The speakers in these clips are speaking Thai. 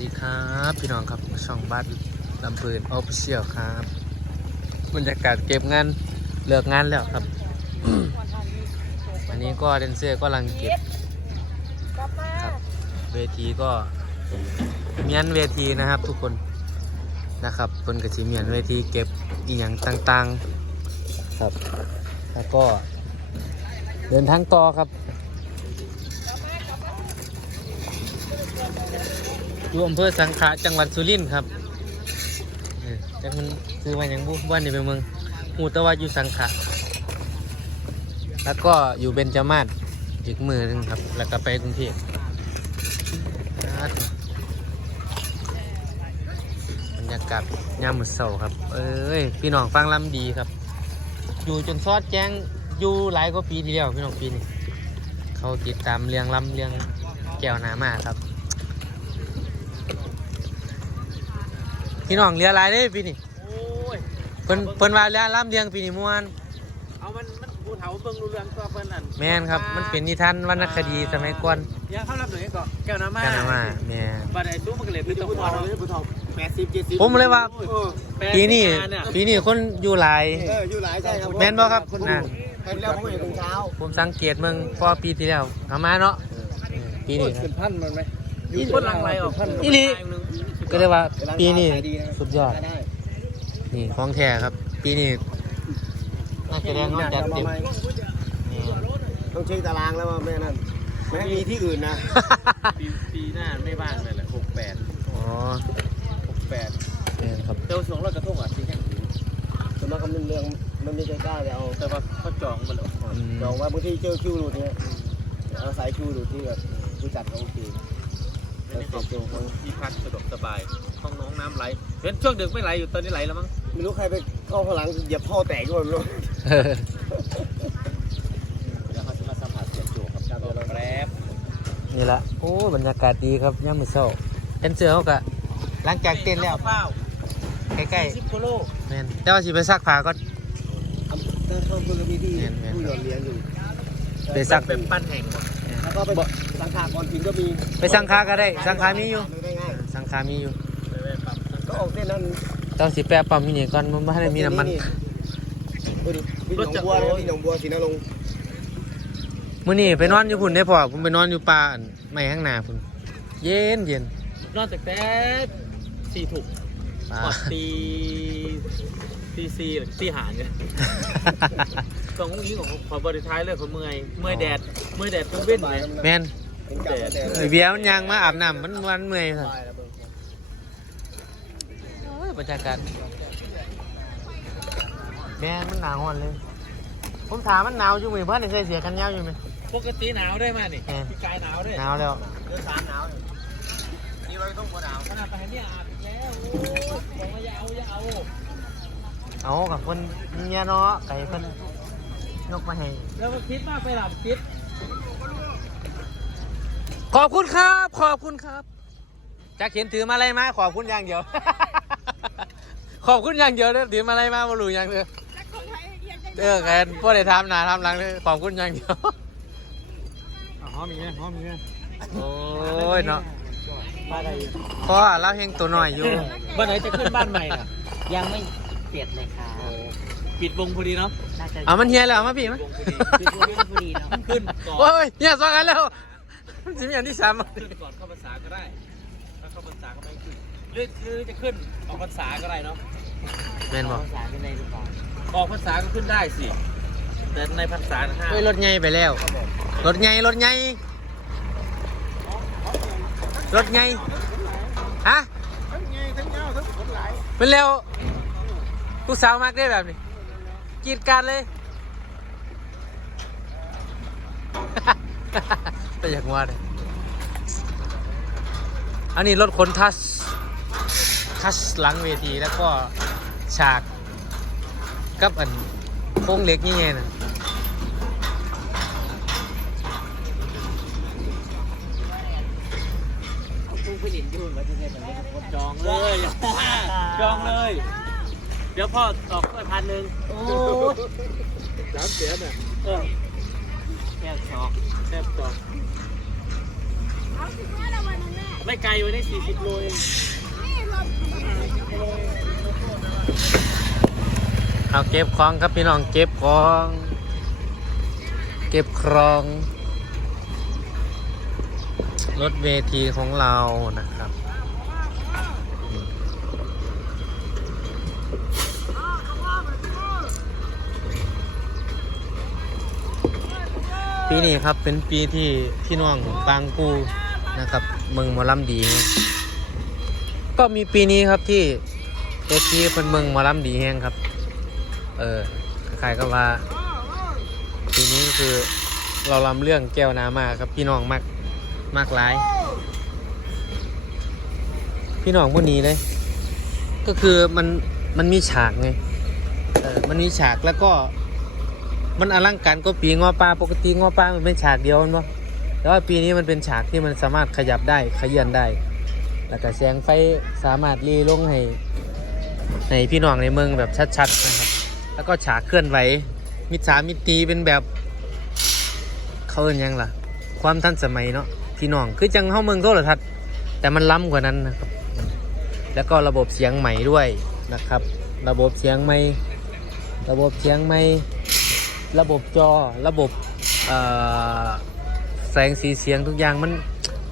ดีครับ พี่น้องครับช่องบ้านลำปืนออฟฟิเชียลครับบรรยากาศเก็บงานเลิกงานแล้วครับ อันนี้ก็เดนเซอร์ก็กำลังเก็บครับเวทีก็เมียนเวทีนะครับทุกคนนะครับเพิ่นกระชิเมียนเวทีเก็บอีหยังต่างๆครับ แล้วก็เดินทางต่อครับ อยู่อำเภอสังขะจังหวัดสุรินทร์ครับเจังมันซื้อมาอย่างบุบ้านนี่เป็นเมืองหูตะว่าอยู่สังขะแล้วก็อยู่เบญจมาศอีกมือหนึงครับ แล้วก็ไปกรุงเทพครับรรยากาศยามมื้อเช้าครับ เอ้ยพี่น้องฟังลำดีครับ อยู่จนซอดแจ้งอยู่หลายกว่าปีที่แล้วพี่น้องปีนี้เขาติดตามเรียงลำเรียงแก้วหนามาครับ พี่น้องเรือหลายเด้ปีนี้โอ้ยเพิ่นเพิ่นว่าเรือล่ำเลียงปีนี้ม่วนเอามันมันผู้เฒ่าเบิ่งรู้เรื่องตัวเพิ่นนั่นแม่นครับ มันเป็นนิทานวรรณคดีสมัยก่อนยังเข้ารับหน่อยก่อนแก้วน้ำมากันมาแม่นบัดไอ้ตู้มันก็เลยเป็นตัวหัวเนาะผู้เฒ่า80 70ผมเลยว่าปีนี้เนี่ยปีนี้คนอยู่หลายเอออยู่หลายใช่ครับแม่นบ่ครับนั่นไปแล้วผมเห็นถึงเช้าผมสังเกตเมืองพอปีที่แล้วเอามาเนาะปีนี้ครัเป็บนพันมันไหม มีคนหลังไหลออกอีหลี ก็เรียกว่าปีนี้สุดยอดได้นี่ของแท้ครับ ปีนี้น่าจะแรงเขาจัดเต็มนี่ ต้องเช็คตารางแล้วว่าแม่นั่นไม่ให้มีที่อื่นนะปีปีหน้าไม่ว่างเลยแหละ68อ๋อ68แม่นครับเจ้าสวงรถกระทงอะสิแค่สมมติคำนึงเรื่องมันมีใจกล้าจะเอาแต่ว่าเขาจองมันแล้วอืม จองว่าบางทีเจอคิวหลุดเนี่ยเอาสายคิวหลุดที่แบบผู้จัดเขาโอเค ไม่ได้ขอบคุณที่พักสะดวกสบายห้องน้องน้ำไหลเห็นช่วงดึกไม่ไหลอยู่ตอนนี้ไหลแล้วมั้งไม่รู้ใครไปเข้าข้างหลังเหยียบท่อแตกก็ไม่รู้เออเดี๋ยวเขาจะมาสัมผัสเสียงโจครับครับแป๊บนี่ละโอ้บรรยากาศดีครับย่ามมือเช้าเต้นเสือเขากะหลังจากเต้นแล้วเป้าใกล้สิบกิโลๆแมนแต่ว่าสิไปซักผ้าก็ถ้าเขาเพิ่งมีที่ผู้หยอดเหรียญอยู่ ไปซัก เป็นปั้นแห่งก่อนแล้วก็ไปสังขารก่อนถึงก็มีไปสังขาก็ได้ สังขามีอยู่ ได้ง่ายสังขามีอยู่ก็ออกเส้นนั้นเจ้าสิแปะปั๊มมีนี่ก่อนมันไม่ได้มีน้ำมันดูดิพี่หนองบัวเลยพี่หนองบัวสีนรงค์มื้อนี้ไปนอนอยู่พุ่นได้พอผมไปนอนอยู่ป่าอั่นไม่ข้างหน้าพุ่นเย็นเย็นนอกจากแต่สี่ถุก ป่าหอดตีตีซีหรือตีหางเนี่ยสองนี้ของขอบริท้ายเลยคนเมื่อยเมื่อยแดดเมื่อยแดดต้องเว้นเลยแม่นเป็นกลับแต่ไอ้เบียร์มันยังมาอาบน้ำมันวันเมื่อยครับโอ้ยบรรยากาศแม่นมันหนาวอ่อนเลย ผมถามมันหนาวอยู่ไหมเพื่อนได้ใส่เสียกันยาวอยู่ไหม ปกติหนาวได้มานี่เออพี่กายหนาวด้วยหนาวแล้ว เดือนสามหนาวนี่เราต้องหัวหนาวขนาดไปเนี่ยอาบอีกแล้วโอ้ยบอกว่าอย่า เอาอย่าเอาเอากับคนเมียเนาะไก่เพิ่นยกมาให้แล้วก็คิดมากไปหลับคิดขอบคุณครับ ขอบคุณครับจะเขียนถือมาอะไรมาขอบคุณอย่างเดียว ขอบคุณอย่างเดียวเด้อถือมาอะไรมาบรูอย่างเดียวเออแกนพวกได้ทำหนาทำหลังเลยขอบคุณอย่างเดียวหอมอีกไหมหอมอีกไหมโอ้ยเนาะบ้านอะไรอยู่เพราะเราเฮงตัวหน่อยอยู่บ้านไหนจะขึ้นบ้านใหม่น่ะ ยังไม่เสร็จเลยค่ะปิดวงพอดีเนาะน่าจะเอามันเฮียแล้วเอามาพี่มั้ยวงพอดีคือช่วงนี้พอดีเนาะขึ้นก่อนโอ้ยเฮียสองอันแล้วจิมีอันที่สามขึ้นก่อนเข้าพรรษาก็ได้ถ้าเข้าพรรษาก็ไม่ขึ้นหรือหรือจะขึ้นออกพรรษาก็ได้เนาะแม่นบอกภาษาเป็นไรหรือเปล่าออกพรรษาก็ขึ้นได้สิแต่ในพรรษาห้าเฮ้ยรถใหญ่ไปแล้วรถใหญ่รถใหญ่รถใหญ่ฮะ เป็นแล้วผู้สาวมากได้แบบนี้กีดกรารเลย แต่อยากว่าเลยอันนี้รถขนทัชทัชหลังเวทีแล้วก็ฉาก กับอันโค้งเล็กนี่ไงนะผู้ผลิตยุ่นว่าจะใช่แบบนี้คนจองเลย จองเลย เดี๋ยวพ่อออกด้วยพันหนึ่งโอ้สามเสียน่ะเออแค่สองแค่สองไม่ไกลวันนี้40โลเองเอาเก็บของครับพี่น้องเก็บของ เก็บครอง รถเวทีของเรานะครับ ปีนี้ครับเป็นปีที่พี่น้องปางกูนะครับเมืองมอลำดี ก็มีปีนี้ครับที่เอฟีเป็นเมืองมอลำดีแห้งครับ เออใคล้ายๆกับว่า ปีนี้ก็คือเราลำเรื่องแก้วน้ำมาครับพี่น้องมากมากหลาย พี่น้องพวกนี้เลย ก็คือมันมันมีฉากไงเออมันมีฉากแล้วก็ มันอลังการก็ปีงอปลาปกติงอปลามันเป็นฉากเดียวมันบ่แต่ว่าปีนี้มันเป็นฉากที่มันสามารถขยับได้ขยื่นได้ แล้วก็แสงไฟสามารถรีลงให้ในพี่น้องในเมืองแบบชัดๆนะครับ แล้วก็ฉากเคลื่อนไหวมิจฉามิตีเป็นแบบเขาเอินยังล่ะ ความทันสมัยเนาะพี่น้องคือจังเข้าเมืองโทรทัศน์แต่มันล้ำกว่านั้นนะครับ แล้วก็ระบบเสียงใหม่ด้วยนะครับ ระบบเสียงใหม่ ระบบเสียงใหม่ ระบบจอระบบแสงสีเสียงทุกอย่างมัน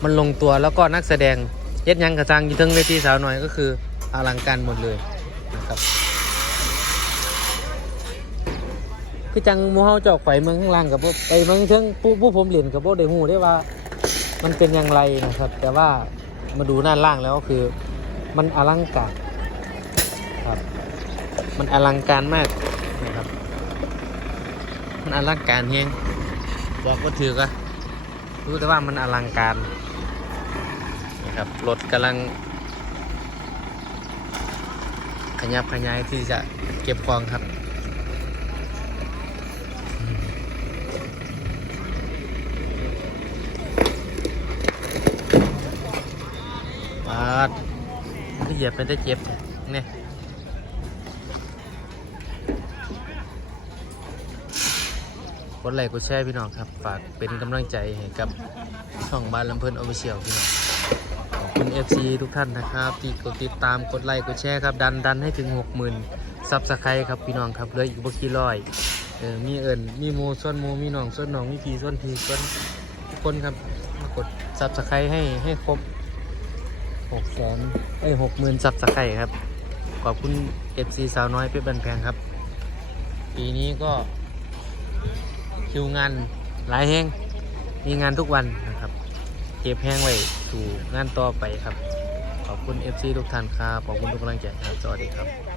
มันลงตัวแล้วก็นักแสดงเย็ดยังกระจังยี่เทึงเวทีสาวหน่อยก็คืออลังการหมดเลยนะครับคือจังมูเฮาจอกไฟเมืองข้างล่างกับพวกไปเมืองเชิงผู้ผู้ผมเหรียนกับพวกได้หูได้ว่า มันเป็นอย่างไรนะครับ แต่ว่ามาดูหน้าล่างแล้วคือ มันอลังการครับ มันอลังการมากนะครับ มันอลังการเฮงบอกว่าถือกะรู้แต่ว่ามันอลังการนะครับรถกำลัง ขยับขยายที่จะเก็บกองครับปาดที่เหยียบไปได้เจ็บเนี่ย กดไลค์กดแชร์พี่น้องครับ ฝากเป็นกำลังใจให้กับช่องบ้านลำเพลินออฟฟิเชียลพี่น้องขอบคุณ FC ทุกท่านนะครับ ที่กดติดตามกดไลค์กดแชร์ครับดันดันให้ถึง 60,000ซับสไครต์ครับพี่น้องครับเหลืออีกบ่กี่ร้อยเออมีเอิญมีโมส่วนโมมีน้องส่วนน้องมีพีส่วนพีส่วนทุกคนครับมากดซับสไครต์ให้ให้ครบหกแสนเอ้ยหกหมื่นซับสไครต์ครับขอบคุณ FC สาวน้อยเพชรบันแพงครับ ปีนี้ก็ คิวงานหลายแห้งมีงานทุกวันนะครับ เก็บแห้งไว้สู่งานต่อไปครับ ขอบคุณ FC ทุกท่านครับขอบคุณทุกกำลังใจครับสวัสดีครับ